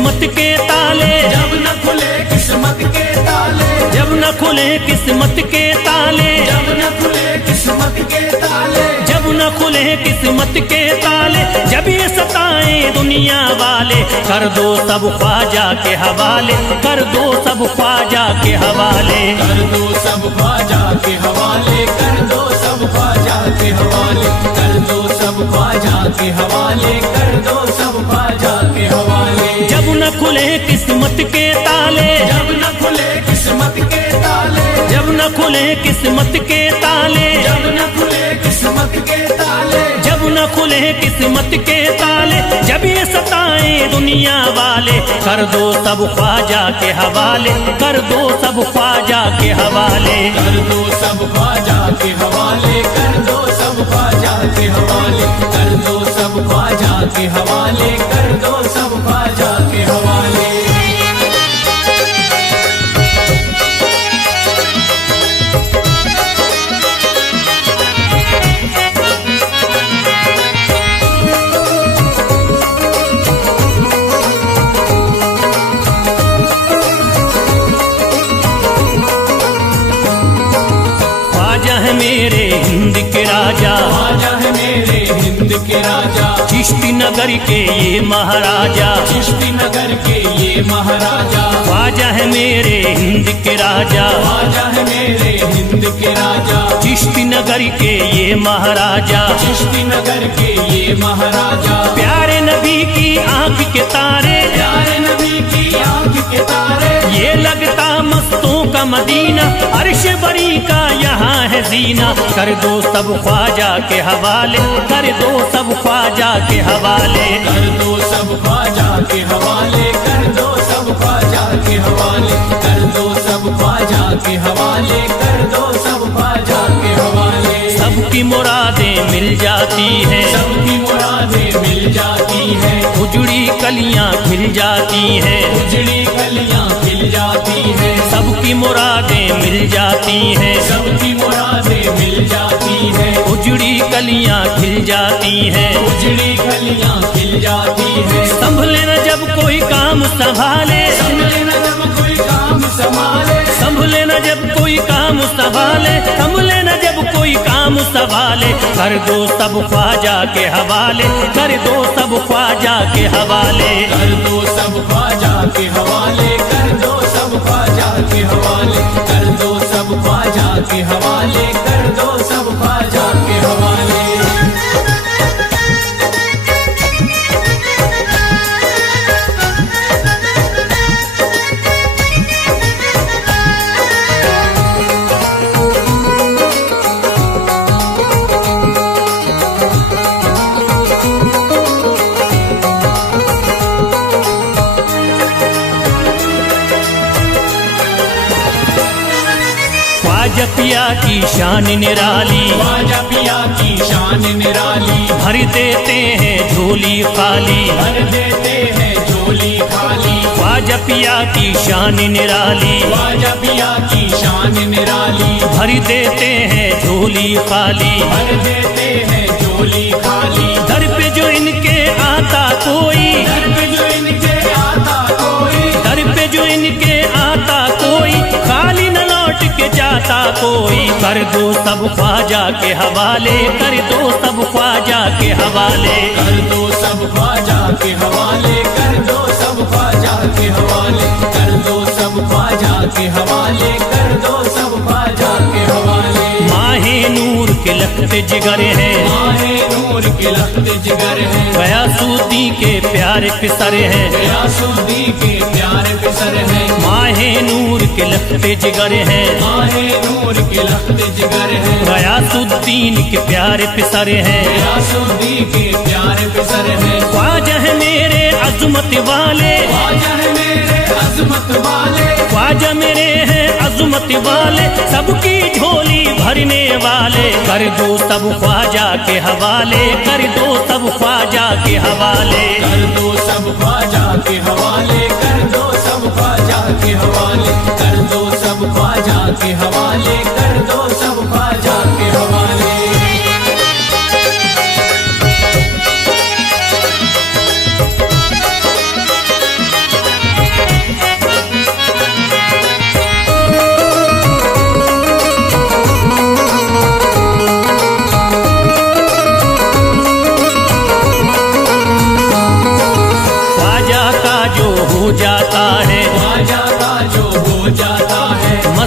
किस्मत के ताले, जब न खुले किस्मत के ताले, जब न खुले किस्मत के ताले, जब न खुले किस्मत के ताले, जब न खुले किस्मत के ताले, जब ये सताए दुनिया वाले, कर दो सब ख्वाजा के हवाले, कर दो सब ख्वाजा के हवाले, कर दो सब ख्वाजा के हवाले, कर दो सब ख्वाजा के हवाले, कर दो सब ख्वाजा के हवाले, कर दो सब ख्वाजा के हवाले। जब न खुले किस्मत के ताले, जब न खुले किस्मत के ताले, जब न खुले किस्मत के ताले, जब न खुले किस्मत के ताले, जब न खुले किस्मत के ताले, जब ये सताए दुनिया वाले, कर दो सब ख्वाजा के हवाले, कर दो सब ख्वाजा के हवाले, कर दो सब ख्वाजा के हवाले, कर दो सब ख्वाजा के हवाले, कर दो सब ख्वाजा के हवाले, कर दो सब ख्वाजा के हवाले। ख्वाजा है मेरे हिंद के राजा, ख्वाजा है मेरे हिंद के राजा, चिश्ती नगर के ये महाराजा, चिश्ती नगर के ये महाराजा, ख्वाजा है मेरे हिंद के राजा, ख्वाजा है मेरे हिंद के राजा, चिश्ती नगर के ये महाराजा, चिश्ती नगर के ये महाराजा, प्यारे नबी की आंख के तारे, प्यारे नबी की आंख के तारे, ये लगता मस्तों का मदीना, अर्श बरी का यहाँ है जीना, कर दो सब ख्वाजा के हवाले, कर दो सब ख्वाजा के हवाले, कर दो सब ख्वाजा के हवाले, कर दो सब ख्वाजा के हवाले, कर दो सब ख्वाजा के हवाले, कर दो सब ख्वाजा के हवाले। सबकी मुरादें मिल जाती हैं, सबकी मुरादें मिल जाती हैं, उजड़ी कलियां खिल जाती हैं, उजड़ी कलियां खिल जाती हैं, सबकी मुरादें मिल जाती हैं, सबकी मुरादें मिल जाती हैं, उजड़ी कलियां खिल जाती हैं, उजड़ी कलियां खिल जाती हैं। संभले न जब कोई काम संभाले, संभले न जब कोई काम संभाले, संभले न जब कोई काम संभाले, संभले न जब कोई काम संभाले, कर दो सब ख्वाजा के हवाले, कर दो सब ख्वाजा के हवाले, कर दो सब ख्वाजा के हवाले, कर दो सब ख्वाजा के हवाले, कर दो सब ख्वाजा के हवाले, कर दो सब ख्वाजा के हवाले। ख्वाजा पिया की शान निराली, ख्वाजा पिया की शान निराली, भर देते हैं झोली खाली, भर देते हैं झोली खाली, ख्वाजा पिया की शान निराली, ख्वाजा पिया की शान निराली, भर देते हैं झोली खाली, भर देते हैं झोली खाली, दर पे जो इनके आता कोई, दर पे जो इनके आता कोई, दर पे जो इनके आता कोई, खाली न लौट के जाता कोई, कर दो सब ख्वाजा के हवाले, कर दो सब ख्वाजा के हवाले, कर दो सब ख्वाजा के हवाले, कर दो सब ख्वाजा के हवाले, कर दो सब ख्वाजा के हवाले, कर दो सब ख्वाजा के हवाले। माहे नूर के लखते जिगर है, माहे नूर के लखते जिगर है, गयासुद्दीन के प्यारे पिसर है, गयासुद्दीन के प्यारे पिसर है, माहे नूर के लखते जिगर है, माहे नूर के लखते जिगर है, गयासुद्दीन के प्यारे पिसर है, गयासुद्दीन के प्यारे पिसर है। ख्वाजा है मेरे अजमत वाले, ख्वाजा है मेरे अजमत वाले, ख्वाजा मेरे हैं अजमत वाले, सबकी झोली भरने वाले, कर दो सब ख्वाजा के हवाले, कर दो सब ख्वाजा के हवाले, कर दो सब ख्वाजा के हवाले, कर दो सब ख्वाजा के हवाले, कर दो सब ख्वाजा के हवाले, कर दो सब ख्वाजा के हवाले।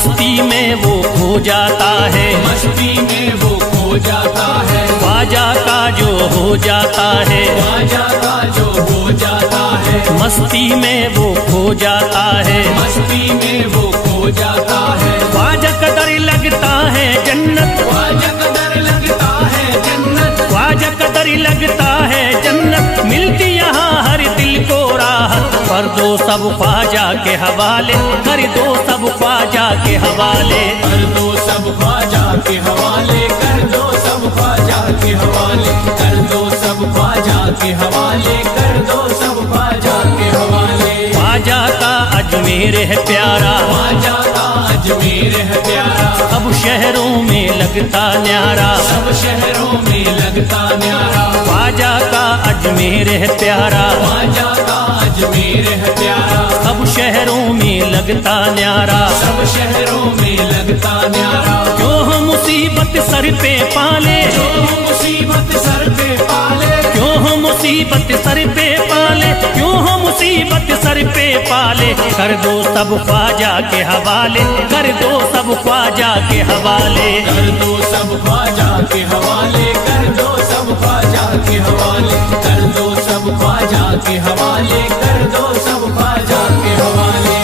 मस्ती में वो खो जाता है, मस्ती में वो खो जाता है, ख्वाजा का जो हो जाता है, ख्वाजा का जो हो जाता है, मस्ती में वो खो जाता है, मस्ती में वो खो जाता है, ख्वाजा कदर लगता है जन्नत, ख्वाजा कदर लगता है जन्नत, ख्वाजा कदर लगता है जन्नत, मिलती यहाँ हर दिल को राहत, कर दो सब ख्वाजा के हवाले, कर दो सब ख्वाजा के हवाले, कर दो सब ख्वाजा के हवाले, कर दो सब ख्वाजा के हवाले, कर दो सब ख्वाजा के हवाले, कर दो सब ख्वाजा के हवाले। ख्वाजा का अजमेर है प्यारा, ख्वाजा का अजमेर है प्यारा, सब शहरों में लगता न्यारा, सब शहरों में लगता न्यारा, ख्वाजा का अजमेर है प्यारा, ख्वाजा का अजमेर है प्यारा, सब शहरों में लगता न्यारा, सब शहरों में लगता न्यारा, क्यों हम मुसीबत सर पे पाले, जो मुसीबत सर पे पाले, क्यों हम मुसीबत सर पे पाले, क्यों हम मुसीबत सर पे पाले, कर दो सब ख्वाजा के हवाले, कर दो सब ख्वाजा के हवाले, कर दो सब ख्वाजा के हवाले, कर दो सब ख्वाजा के हवाले, कर दो सब ख्वाजा के हवाले, कर दो सब ख्वाजा के हवाले।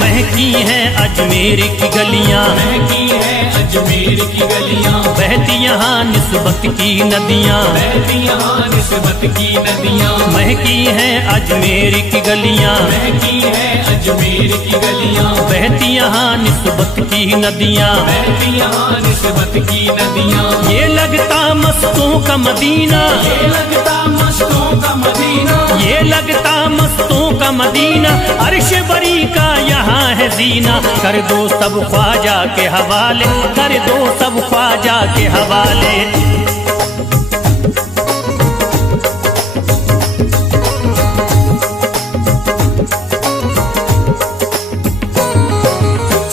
महकी हैं अजमेर की गलियां, महकी है अजमेर की गलियां, बहती यहाँ निस्बत की नदियां, बहती यहाँ निस्बत की नदियां, महकी हैं अजमेर की गलियां, महकी है अजमेर की गलियां, बहती यहाँ निस्बत की नदियां, बहती यहाँ निस्बत की नदियां, ये लगता मस्तों का मदीना, ये लगता मस्तों का मदीना, ये लगता मस्तों का मदीना, अर्श बरी का यहाँ है जीना, कर दो सब ख्वाजा के हवाले, कर दो सब ख्वाजा के हवाले।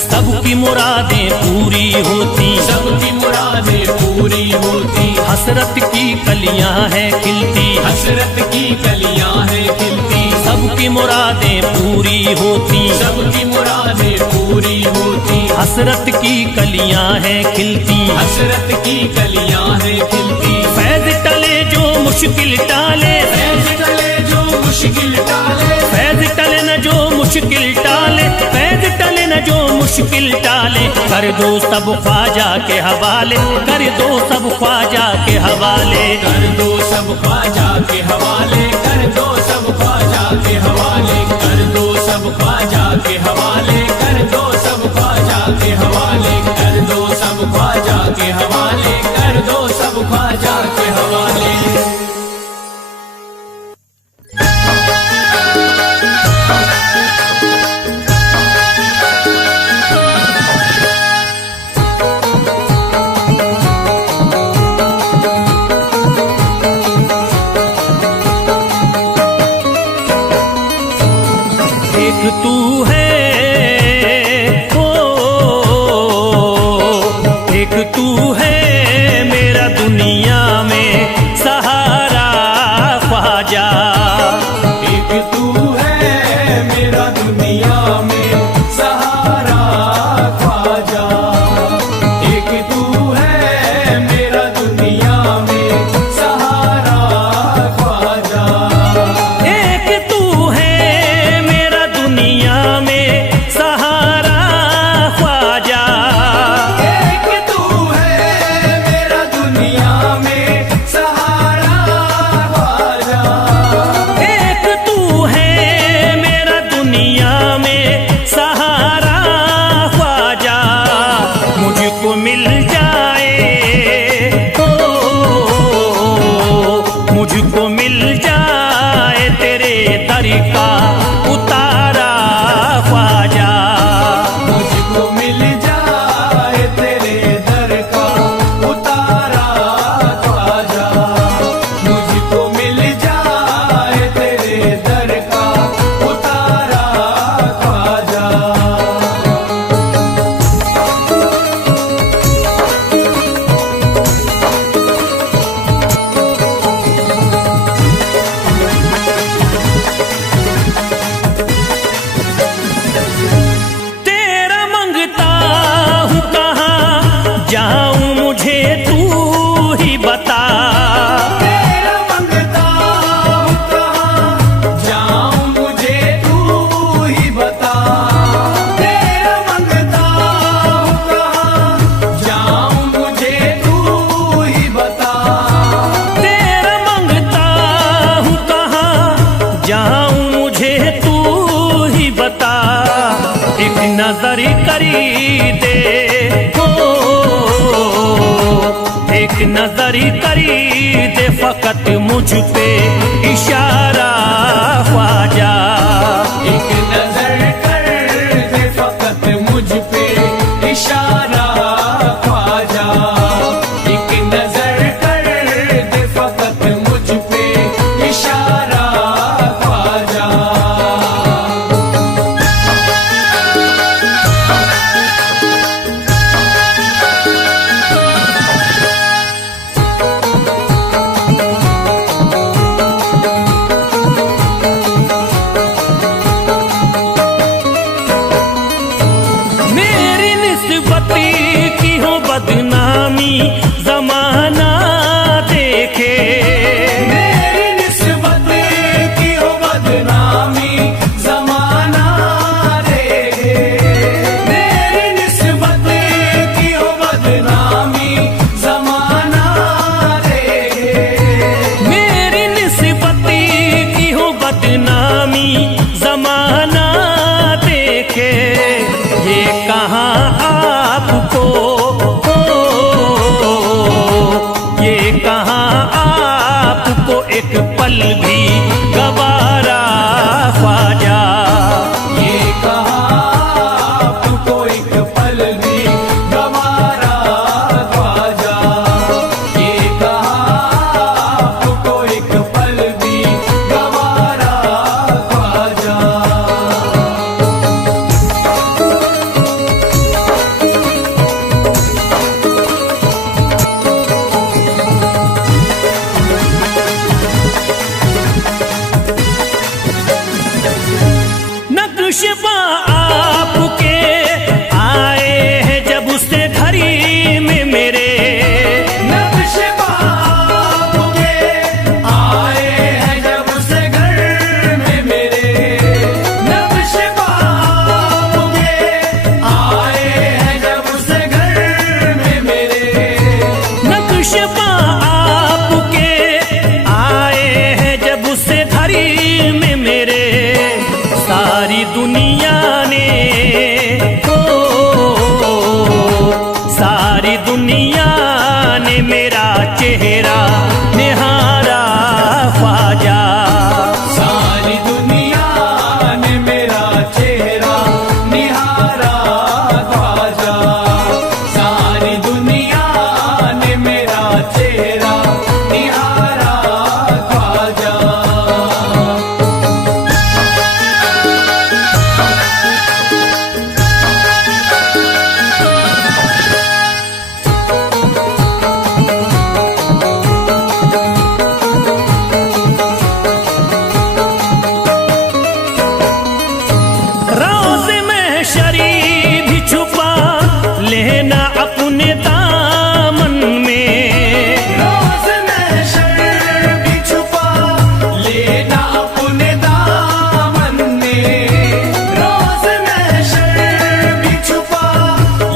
सबकी मुरादें पूरी होती, सबकी मुरादें पूरी होती, हसरत की कलियां हैं खिलती, हसरत की कलियां हैं खिलती, सबकी मुरादें पूरी होती, सबकी मुरादें पूरी होती, हसरत की कलियां हैं खिलती, हसरत की कलियां हैं खिलती, फैज टले जो मुश्किल टाले, फैज टले जो मुश्किल टाले, फैज टले न जो मुश्किल टाले, फैज टले न जो मुश्किल टाले, कर दो सब ख्वाजा के हवाले, कर दो सब ख्वाजा के हवाले, कर दो सब ख्वाजा के हवाले, कर दो सब ख्वाजा के हवाले, कर दो सब ख्वाजा के हवाले, कर दो सब ख्वाजा के हवाले, कर दो सब ख्वाजा के हवाले, कर दो सब ख्वाजा के हवाले। एक तू है ओ, एक तू है मेरा दुनिया में सहारा ख्वाजा, एक तू है मेरा दुनिया में सहारा ख्वाजा, एक तू है मेरा दुनिया में सहारा ख्वाजा, एक तू है मेरा दुनिया मुझे तू ही बता। तेरा मंगता हूँ कहाँ जाऊं मुझे तू ही बता। तेरा मंगता हूँ कहाँ जाऊं मुझे तू ही बता। तेरा मंगता हूँ कहाँ जाऊं मुझे तू ही बता। एक नजर करी दे हो, एक नजर करी दे फकत मुझ पे इशारा ख्वाजा। एक नजर कर दे फकत मुझ पे इशारा ख्वाजा। एक नजर कर दे फकत मुझ पे इशारा ख्वाजा। मेरी निस्बती की हो बदनामी जमाना देखे। मेरी निस्बत की हो बदनामी जमाना देखे। मेरी निस्बत की हो बदनामी जमाना देखे। मेरी निस्बती की हो बदनामी जमाना देखे। ये कहाँ आपको हो, ये कहाँ आपको एक पल भी गवारा ख्वाजा। ये कहाँ आपको एक पल भी गवारा ख्वाजा। ये कहाँ आपको एक पल भी गवारा ख्वाजा। नक्शबा आपके आए हैं जब से घड़ी में मेरे। नक्शबा आपके आए हैं जब से घर में मेरे। नक्शबा आपके आए हैं जब से घर में मेरे। नक्शबा आपके आए हैं जब से घड़ी में मेरे। सारी दुनिया ने हो, सारी दुनिया ने मेरा चेहरा निहारा ख्वाजा। सारी दुनिया ने मेरा चेहरा निहारा ख्वाजा। सारी दुनिया ने मेरा चेहरा निहारा ख्वाजा। रोज़ में शरी भी छुपा लेना अपने दामन में। रोज़ महशर भी छुपा लेना अपने दामन में। रोज़ महशर भी छुपा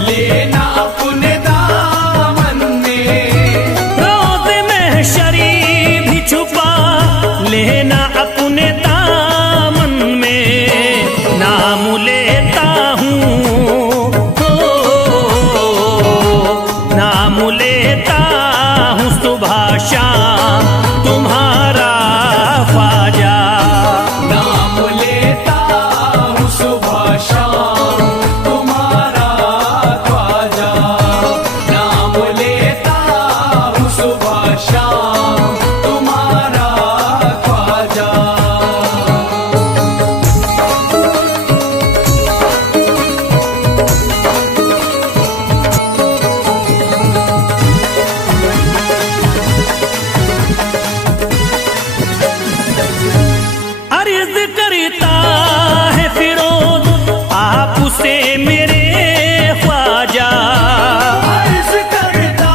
लेना अपने दामन में। रोज़ में शरी भी छुपा लेना अपने दामन में। नाम लेता हूँ हो, नाम लेता हूँ सुबह शाम तुम्हारा ख्वाजा। नाम लेता हूँ सुबह शाम तुम्हारा ख्वाजा। नाम लेता हूँ सुबह शाम तुम्हारा ख्वाजा। अर्ज करता है फिरोज आपसे मेरे ख्वाजा। अर्ज करता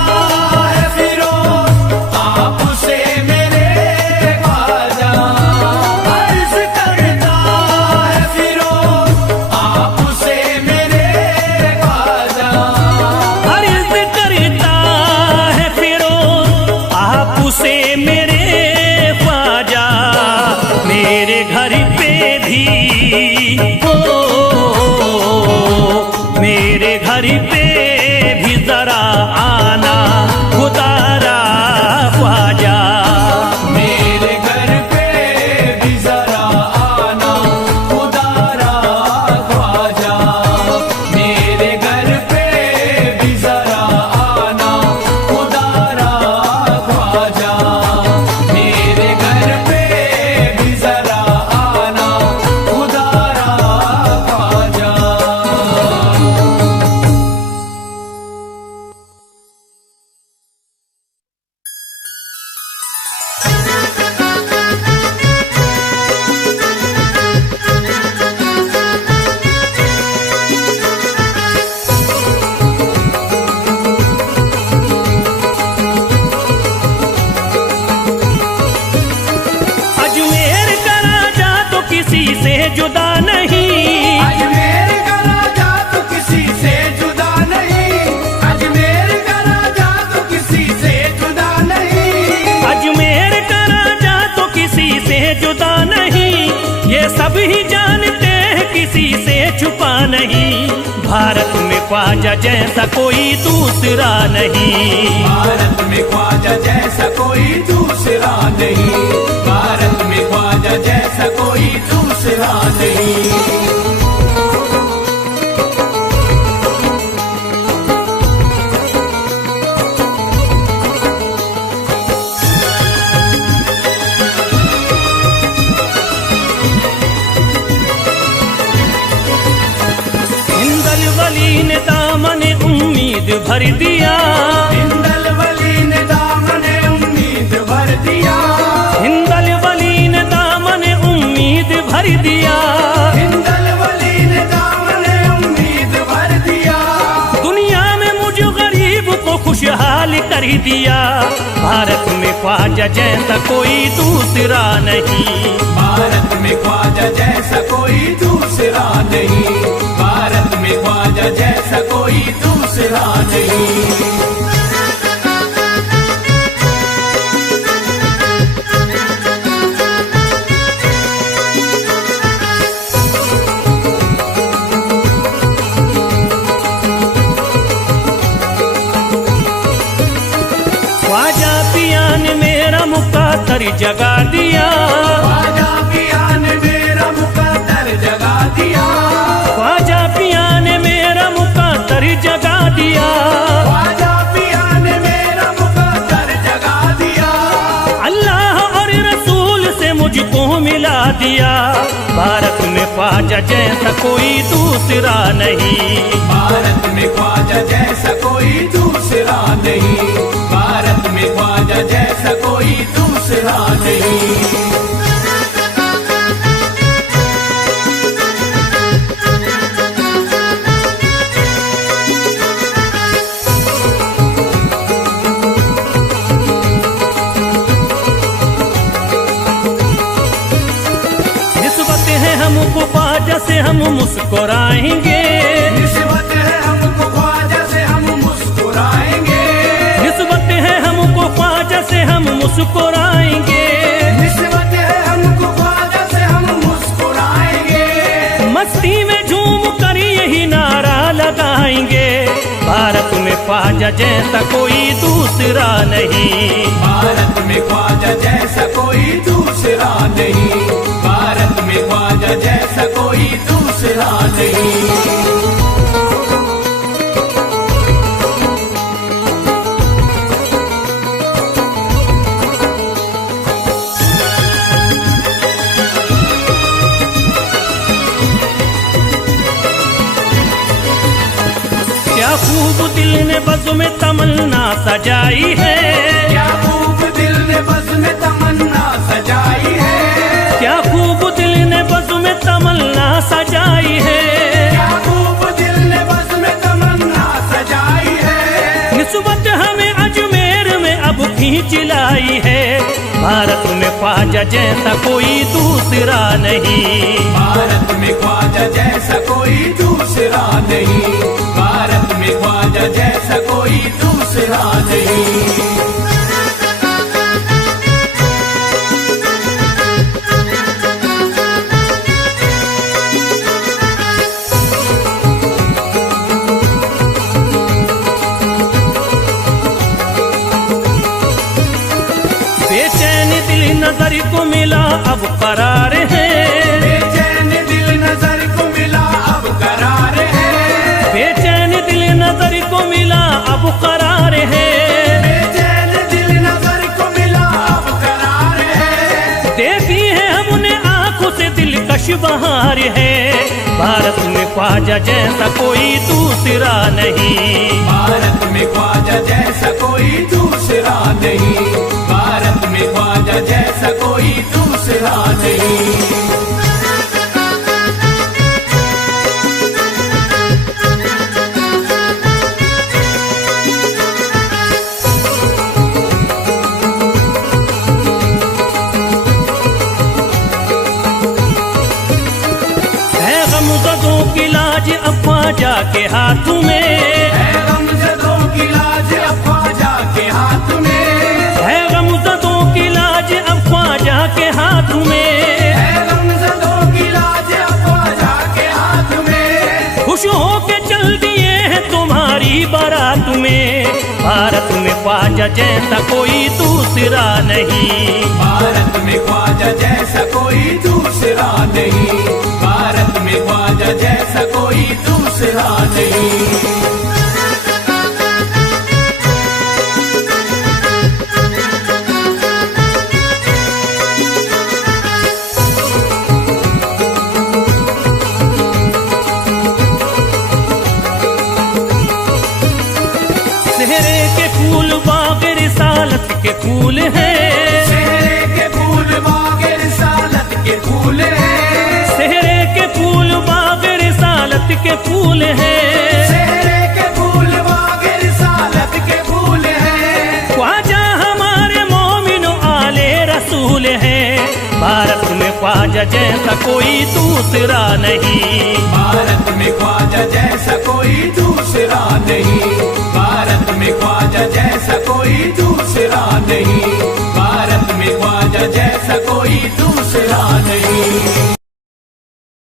छुपा नहीं, भारत में ख्वाजा जैसा कोई दूसरा नहीं। भारत में ख्वाजा जैसा कोई दूसरा नहीं, भारत में ख्वाजा जैसा कोई दूसरा नहीं। वली ने दामन उम्मीद भर दिया, हिंदल वली ने दामन उम्मीद भर दिया, हिंदल वली ने दामन उम्मीद भर दिया, हिंदल वली ने दामन उम्मीद भर दिया। दुनिया में मुझ गरीब को खुशहाल कर दिया, भारत में ख्वाजा जैसा कोई दूसरा नहीं। भारत में ख्वाजा जैसा कोई दूसरा नहीं, भारत में ख्वाजा जैसा कोई दूसरा नहीं। ख्वाजा पिया ने मेरा मुकद्दर जगा दिया, ख्वाजा पिया ने मेरा मुकद्दर जगा दिया, ख्वाजा पिया ने मेरा मुकद्दर जगा दिया, ख्वाजा पिया ने मेरा मुकद्दर जगा दिया। अल्लाह और रसूल से मुझको मिला दिया, भारत में ख्वाजा जैसा कोई दूसरा नहीं। भारत में ख्वाजा जैसा कोई दूसरा नहीं, भारत में ख्वाजा जैसा कोई दूसरा नहीं। निस्बत है हमको ख्वाजा से हम मुस्कुराएंगे, निस्बत है हमको ख्वाजा से हम मुस्कुराएंगे, निस्बत है हमको ख्वाजा से हम मुस्कुराएंगे, निस्बत है हमको ख्वाजा से हम मुस्कुराएंगे। मस्ती में झूम कर यही नारा लगाएंगे, भारत में ख्वाजा जैसा कोई दूसरा नहीं। भारत में ख्वाजा जैसा कोई दूसरा नहीं, भारत में ख्वाजा जैसा कोई दूसरा नहीं। क्या खूब दिल ने बज़्म में तमन्ना सजाई है, क्या खूब दिल ने बज़्म में तमन्ना सजाई है, क्या खूब दिल ने बज़्म में तमन्ना सजाई है, क्या खूब दिल ने बज़्म में तमन्ना सजाई है। निस्बत हमें अजमेर में अब खींच लाई है, भारत में ख्वाजा जैसा कोई दूसरा नहीं। भारत में ख्वाजा जैसा कोई दूसरा नहीं, भारत में ख्वाजा जैसा कोई दूसरा नहीं। बेचैन दिल नजर को मिला अब करार है, बेचैन दिल नजर को मिला अब करार है, बेचैन दिल नजर को मिला अब करार है, बेचैन दिल नजर को मिला अब करार है। देखी है हमने आंखों से दिलकश बहार है, भारत में ख्वाजा जैसा कोई दूसरा नहीं। भारत में ख्वाजा जैसा कोई दूसरा नहीं, भारत में ख्वाजा जैसा कोई दूसरा नहीं। है गमज़दों की लाज अब ख्वाजा के हाथ में, है गमज़दों की लाज अब ख्वाजा के हाथ में, है गमज़दों की लाज अब ख्वाजा के हाथ में, है गमज़दों की लाज अब ख्वाजा के हाथ में। भारत में ख्वाजा जैसा कोई दूसरा नहीं। भारत में ख्वाजा जैसा कोई दूसरा नहीं। भारत में ख्वाजा जैसा कोई दूसरा नहीं। सेहरे के फूल बाग रिसालत के फूल हैं। सेहरे के फूल बाग रिसालत के फूल हैं। सेहरे के फूल बाग रिसालत के फूल हैं। सेहरे के फूल बाग रिसालत के फूल हैं। ख्वाजा हमारे मोमिनो आले रसूल हैं। भारत में ख्वाजा जैसा कोई दूसरा नहीं। भारत में ख्वाजा जैसा कोई दूसरा नहीं। भारत में ख्वाजा जैसा कोई दूसरा नहीं। भारत में ख्वाजा जैसा कोई दूसरा नहीं।